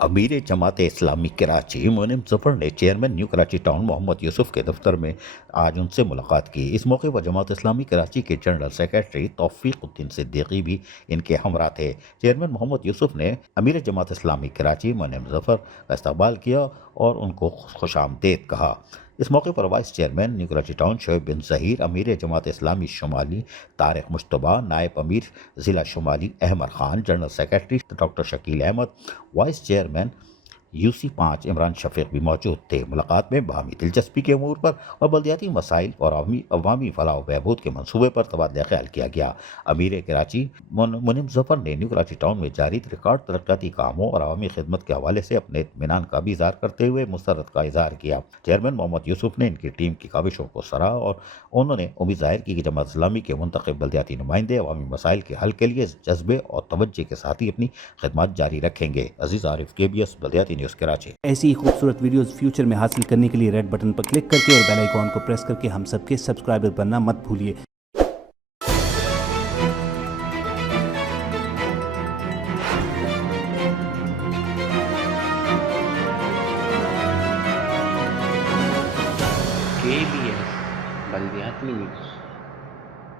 امیر جماعت اسلامی کراچی مونم ظفر نے chairman new Karachi town محمد یوسف کے دفتر میں آج ان سے ملاقات کی۔ اس موقع پر جماعت اسلامی کراچی کے جنرل سیکریٹری توفیق الدین صدیقی بھی ان کے ہمراہ تھے۔ چیئرمین محمد یوسف نے امیر جماعت اسلامی کراچی مونم ظفر کا استقبال کیا اور ان کو خوش آمدید کہا۔ اس موقع پر vice chairman new Karachi town Shoaib bin Zaheer, امیر جماعت اسلامی شمالی طارق مجتبیٰ، نائب امیر ضلع شمالی Ahmed Khan, general secretary doctor Shakeel Ahmed, vice chairman UC5 Imran Shafiq بھی موجود تھے۔ ملاقات میں باہمی دلچسپی کے امور پر اور بلدیاتی مسائل اور عوامی فلاح و بہبود کے منصوبے پر تبادلہ خیال کیا گیا۔ امیر کراچی مونم ظفر نے نیو کراچی ٹاؤن میں جاری ریکارڈ ترقیاتی کاموں اور عوامی خدمت کے حوالے سے اپنے اطمینان کا بھی اظہار کرتے ہوئے مسرت کا اظہار کیا۔ چیئرمین محمد یوسف نے ان کی ٹیم کی کاوشوں کو سراہا اور انہوں نے امید ظاہر کی کہ جماعت اسلامی کے منتخب بلدیاتی نمائندے عوامی مسائل کے حل کے لیے جذبے اور توجہ کے ساتھ ہی اپنی خدمات جاری رکھیں گے۔ عزیز عارف، KBS بلدیاتی نیوز کراچی۔ ایسی ہی خوبصورت ویڈیوز فیوچر میں حاصل کرنے کے لیے ریڈ بٹن پر کلک کر کے اور بیل آئیکن کو پریس کر کے ہم سب کے سبسکرائبر بننا مت بھولیے۔ KBS بلدیاتی نیوز